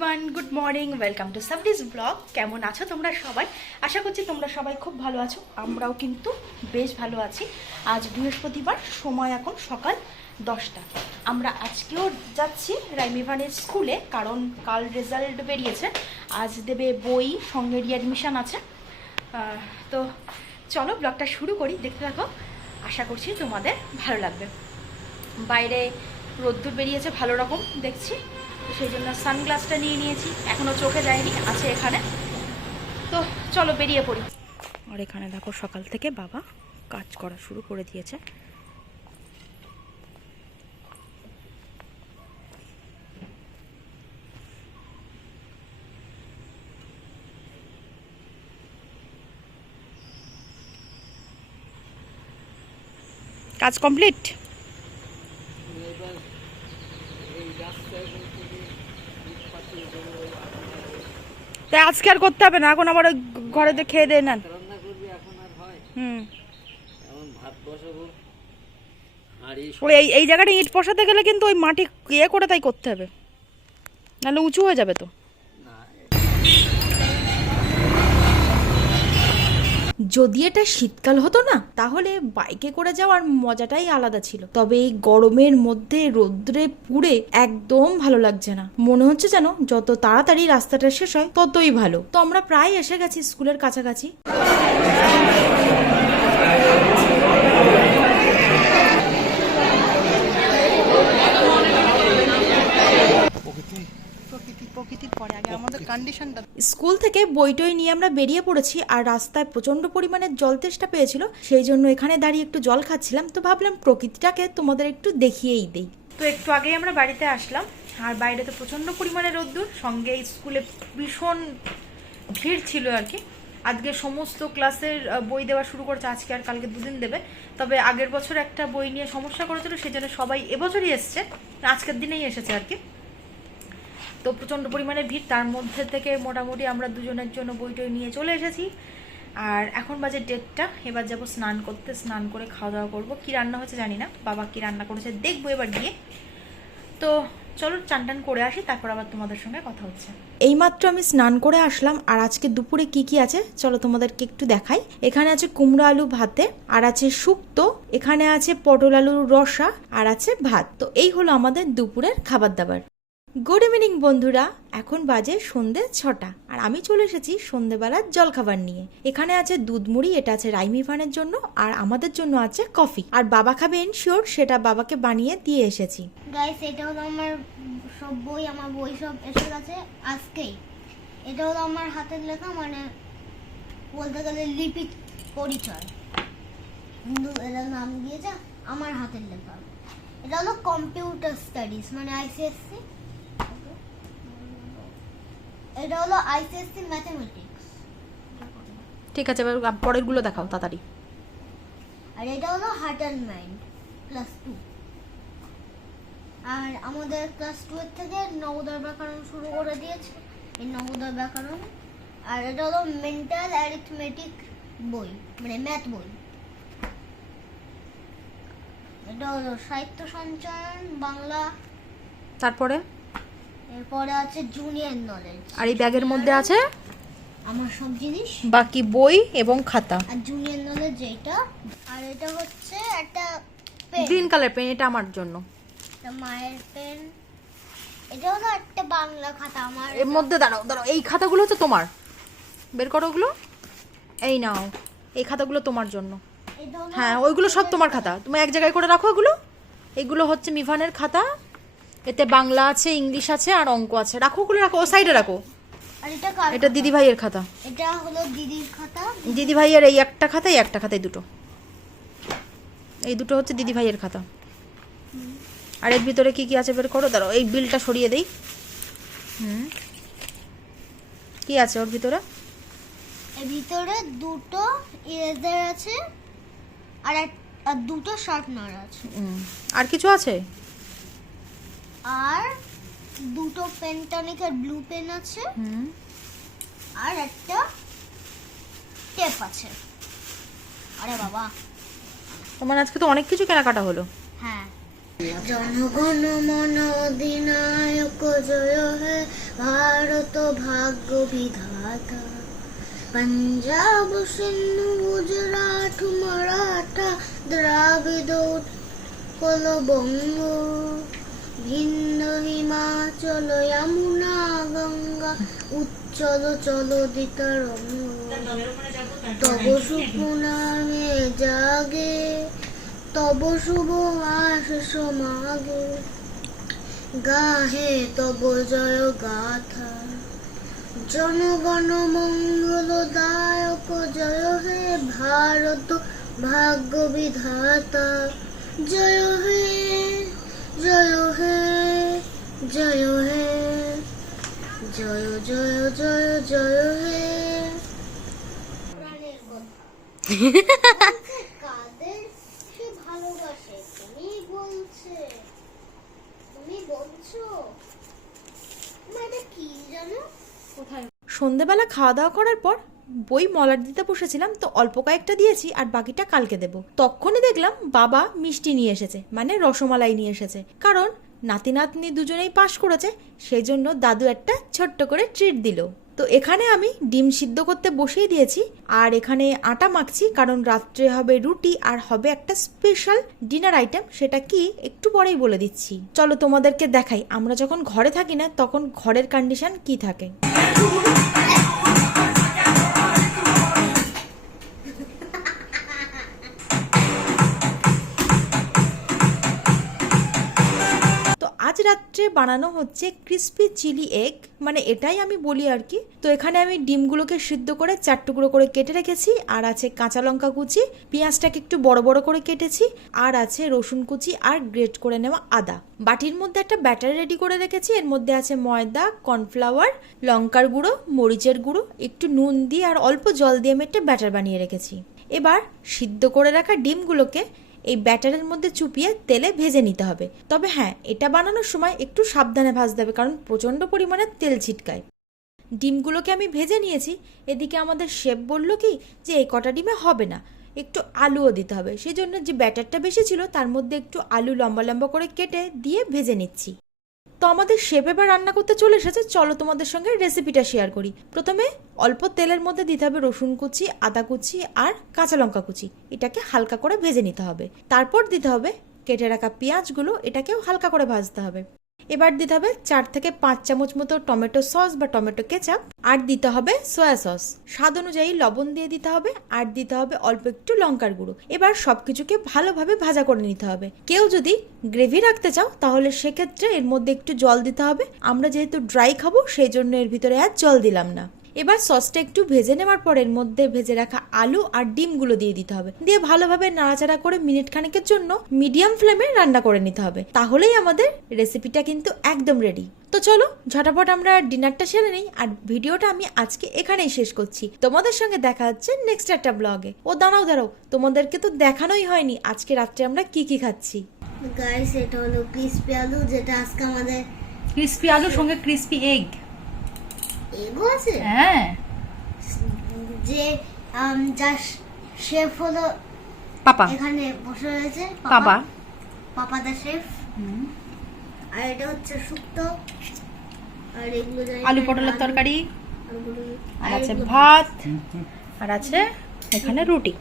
Everyone good morning welcome to সাবডিস blog কেমন আছো তোমরা সবাই? আশা করছি তোমরা সবাই খুব ভালো আছো, আমরাও কিন্তু বেশ ভালো আছি। আজ বৃহস্পতিবার, সময় এখন সকাল দশটা। আমরা আজকেও যাচ্ছি রাইমিভানের স্কুলে, কারণ কাল রেজাল্ট বেরিয়েছে। আজ দেবে বই সঙ্গে রিঅ্যাডমিশন আছে। তো চলো ব্লগটা শুরু করি, দেখতে থাকো। আশা করছি তোমাদের ভালো লাগবে। বাইরে রোদ্দুর বেরিয়েছে, ভালো রকম দেখছি। তো সেই জন্য সানগ্লাসটা নিয়ে নিয়েছি। এখনও চোখে যায়নি, আছে এখানে। তো চলো বেরিয়ে পড়ি। আর এখানে দেখো সকাল থেকে বাবা কাজ করা শুরু করে দিয়েছে। কাজ কমপ্লিট এবার এই রাস্তায় থেকে পাঠিয়ে দেবো তাই আজকে আর করতে হবে না। এখন আবার ওই ঘরে তো খেয়ে দেয় নেন। হুম। ওই এই এই জায়গাটা ইট বসাতে গেলে কিন্তু ওই মাটি ইয়ে করে তাই করতে হবে। নাহলে উঁচু হয়ে যাবে তো। যদি এটা শীতকাল হতো না, তাহলে বাইকে করে যাওয়ার মজাটাই আলাদা ছিল। তবে এই গরমের মধ্যে রোদ্রে পুড়ে একদম ভালো লাগছে না। মনে হচ্ছে যেন যত তাড়াতাড়ি রাস্তাটা শেষ হয়, ততই ভালো। তো আমরা প্রায় এসে গেছি স্কুলের কাছাকাছি প্রকৃতি প্রকৃতির পরে আগে আমাদের কন্ডিশনটা স্কুল থেকে বইটই নিয়ে আমরা বেরিয়ে পড়েছি আর রাস্তায় প্রচণ্ড পরিমাণে জল তেষ্টা পেয়েছিল সেই জন্য এখানে দাঁড়িয়ে একটু জল খাচ্ছিলাম। তো ভাবলাম প্রকৃতিটাকে তোমাদের একটু দেখিয়েই দেই। তো একটু আগেই আমরা বাড়িতে আসলাম আর বাইরে তো প্রচণ্ড পরিমাণে রোদ্দুর সঙ্গে স্কুলে ভীষণ ভিড় ছিল আর কি। আজকে সমস্ত ক্লাসের বই দেওয়া শুরু করেছে আজকে আর কালকে দুদিন দেবে। তবে আগের বছর একটা বই নিয়ে সমস্যা করেছিল সেই জন্য সবাই এবছরই এসছে আজকের দিনেই এসেছে আর কি। তো প্রচণ্ড পরিমাণে ভিড়। তার মধ্যে থেকে মোটামুটি আমরা দুজনের জন্য বইটই নিয়ে চলে এসেছি। আর এখন বাজে ডেটটা এবার যাব স্নান করতে। স্নান করে খাওয়া দাওয়া করব। কী রান্না হয়েছে জানি না। বাবা কী রান্না করেছে দেখব এবার গিয়ে। তো চলো চান টান করে আসি, তারপর আবার তোমাদের সঙ্গে কথা হচ্ছে। এইমাত্র আমি স্নান করে আসলাম, আর আজকে দুপুরে কি কি আছে চলো তোমাদেরকে একটু দেখাই। এখানে আছে কুমড়ো আলু ভাতে, আর আছে শুক্তো, এখানে আছে পটল আলুর রসা, আর আছে ভাত। তো এই হলো আমাদের দুপুরের খাবার দাবার। গুড ইভিনিং বন্ধুরা। এখন বাজে সন্ধে ছটা। আর আমি চলে এসেছি সন্ধেবেলার জলখাবার নিয়ে। এখানে আছে দুধ মুড়ি এটা আছে রাইমি ফানের জন্য, আর আমাদের জন্য আছে কফি। আর বাবা খাবে এনশিওর সেটা বাবাকে বানিয়ে দিয়ে এসেছি। গাইস এটা হলো আমার সব বই, আমার বই সব এসে গেছে আজকেই। এটা হলো আমার হাতের লেখা মানে বলতে গেলে লিপি পরিচয়। কিন্তু এটার নাম দিয়েছে আমার হাতের লেখা। এটা হলো কম্পিউটার স্টাডিজ মানে আইসিএসসি এটা হলো আইসিএসসি ম্যাথমেটিক্স ঠিক আছে এবার পরেরগুলো দেখাও তাড়াতাড়ি। আর এটা হলো heart and mind class two আর আমাদের ক্লাস টু এর থেকে নবোদয় ব্যাকরণ শুরু করে দিয়েছে এই নবোদয় ব্যাকরণ। আর এটা হলো মেন্টাল অ্যারিথমেটিক বই মানে ম্যাথ বই। এটা হলো সাহিত্য সঞ্চয়ন বাংলা। তারপরে? এরপরে আছে জুনিয়র নলেজ। আর এই ব্যাগের মধ্যে আছে? আমার সব জিনিস। বাকি বই এবং খাতা। আর জুনিয়র নলেজ যেটা আর এটা হচ্ছে একটা পেন। গ্রিন কালার পেন এটা আমার জন্য। একটা মায়ের পেন। এটা হলো একটা বাংলা খাতা আমার এর মধ্যে দাঁড়াও দাঁড়াও এই খাতাগুলো হচ্ছে তোমার। বের করো ওগুলো। এই নাও এই খাতাগুলো তোমার জন্য। হ্যাঁ ওইগুলো সব তোমার খাতা। তুমি এক জায়গায় করে রাখো এগুলো এগুলো হচ্ছে মিভানের খাতা। এতে বাংলা আছে ইংলিশ আছে আর অঙ্ক আছে। রাখো ওগুলো রাখো ও সাইডে রাখো। এটা দিদি ভাইয়ের খাতা? এটা হলো দিদির খাতা? দিদি ভাইয়ের এই একটা খাতা এই একটা খাতা এই দুটো। এই দুটো হচ্ছে দিদি ভাইয়ের খাতা। আর এর ভিতরে কি কি আছে বের করো? দাঁড়াও এই বিলটা সরিয়ে দেই। হুম। কি আছে ওর ভিতরে? এর ভিতরে দুটো ইরেজার আছে আর দুটো শার্পনার আছে। আর কিছু আছে? আর দুটো পেন্টানিকের ব্লু পেন আছে। হুম। আর একটা টেপ আছে। আরে বাবা। তোমার আজকে তো অনেক কিছু কেনাকাটা হলো। হ্যাঁ। জনগণ মন অধিনায়ক জয় হে ভারত ভাগ্য বিধাতা। পঞ্জাব সিন্ধু গুজরাট মারাঠা দ্রাবিড উৎকল বঙ্গ। ভিন্ন হিমাচল যমুনা, গঙ্গা উচ্চল চলদিত রঙ্গ তব সুপুনামে জাগে, তব শুভ আশিস মাগে। গাহে তব জয় গাথা। জনগণ মঙ্গল দায়ক, জয় হে ভারত, ভাগ্য বিধাতা। জয় হে জয় হে জয় হে জয় জয় জয় জয় হে। প্রাণের ভালোবাসে তুমি বলছে তুমি বলছো? মা, কি জানো? সন্ধেবেলা খাওয়া দাওয়া করার পর বই মলার দিতে বসেছিলাম, তো অল্প কয়েকটা দিয়েছি আর বাকিটা কালকে দেব। তখনই দেখলাম বাবা মিষ্টি নিয়ে এসেছে মানে রসমালাই নিয়ে এসেছে। কারণ নাতি নাতনি দুজনেই পাশ করেছে, সেই জন্য দাদু একটা ছোট্ট করে ট্রিট দিল। তো এখানে আমি ডিম সিদ্ধ করতে বসিয়ে দিয়েছি, আর এখানে আটা মাখছি, কারণ রাত্রে হবে রুটি আর হবে একটা স্পেশাল ডিনার আইটেম সেটা কি একটু পরেই বলে দিচ্ছি। চলো তোমাদেরকে দেখাই, আমরা যখন ঘরে থাকি না, তখন ঘরের কন্ডিশন কি থাকে? রাত্রে বানানো হচ্ছে ক্রিস্পি চিলি এগ মানে এটাই আমি বলি আর কি। তো এখানে আমি ডিমগুলোকে সিদ্ধ করে চার টুকরো করে কেটে রেখেছি। আর আছে কাঁচা লঙ্কা কুচি, পেঁয়াজটাকে একটু বড় বড় করে কেটেছি। আর আছে রসুন কুচি আর গ্রেট করে নেওয়া আদা। বাটির মধ্যে একটা ব্যাটার রেডি করে রেখেছি। এর মধ্যে আছে ময়দা কর্নফ্লাওয়ার লঙ্কার গুঁড়ো, মরিচের গুঁড়ো, একটু নুন দিয়ে আর অল্প জল দিয়ে আমি একটা ব্যাটার বানিয়ে রেখেছি। এবার সিদ্ধ করে রাখা ডিমগুলোকে এই ব্যাটারের মধ্যে চুপিয়ে তেলে ভেজে নিতে হবে। তবে হ্যাঁ এটা বানানোর সময় একটু সাবধানে ভাজতে হবে, কারণ প্রচণ্ড পরিমাণে তেল ছিটকায়। ডিমগুলোকে আমি ভেজে নিয়েছি। এদিকে আমাদের শেফ বলল কি, যে এই কটা ডিমে হবে না, একটু আলুও দিতে হবে। সেই জন্য যে ব্যাটারটা বেশি ছিল, তার মধ্যে একটু আলু লম্বা লম্বা করে কেটে দিয়ে ভেজে নিচ্ছি। তো আমাদের বা রান্না করতে চলে এসেছে। চলো তোমাদের সঙ্গে রেসিপিটা শেয়ার করি। প্রথমে অল্প তেলের মধ্যে দিতে হবে রসুন কুচি, আদা কুচি আর কাঁচা লঙ্কা কুচি। এটাকে হালকা করে ভেজে নিতে হবে। তারপর দিতে হবে কেটে রাখা পেঁয়াজগুলো, এটাকেও হালকা করে ভাজতে হবে। এবার দিতে হবে চার থেকে পাঁচ চামচ মতো টমেটো সস বা টমেটো কেচাপ, আর দিতে হবে সয়া সস। স্বাদ অনুযায়ী লবণ দিয়ে দিতে হবে, আর দিতে হবে অল্প একটু লঙ্কার গুঁড়ো। এবার সবকিছুকে ভালোভাবে ভাজা করে নিতে হবে। কেউ যদি গ্রেভি রাখতে চাও, তাহলে সেক্ষেত্রে এর মধ্যে একটু জল দিতে হবে। আমরা যেহেতু ড্রাই খাব, সেই জন্য এর ভিতরে আর জল দিলাম না। এবার সসটা একটু ভেজে নেওয়ার পর এর মধ্যে ভেজে রাখা আলু আর ডিমগুলো দিয়ে দিতে হবে। দিয়ে ভালোভাবে নাড়াচাড়া করে মিনিট খানেকের জন্য মিডিয়াম ফ্লেমে রান্না করে নিতে হবে। তাহলেই আমাদের রেসিপিটা কিন্তু একদম রেডি তো চলো ঝটাপট আমরা ডিনারটা সেরে নিই আর ভিডিওটা আমি আজকে এখানেই শেষ করছি। তোমাদের সঙ্গে দেখা হচ্ছে নেক্সট একটা ব্লগে ও দাঁড়াও দাঁড়াও তোমাদেরকে তো দেখানোই হয়নি আজকে রাত্রে আমরা কি কি খাচ্ছি। গাইস এটা হলো ক্রিসপি আলু যেটা আজকে আমাদের ক্রিস্পি আলুর সঙ্গে ক্রিস্পি এগ এগো আছে? হ্যাঁ। যে যা শেফ হলো পাপা। এখানে বসে রয়েছে পাপা। পাপা। দা শেফ। আর এটা হচ্ছে শুক্তো। আর এগুলো আলু পটলের তরকারি। আর আছে ভাত। আর আছে এখানে রুটি।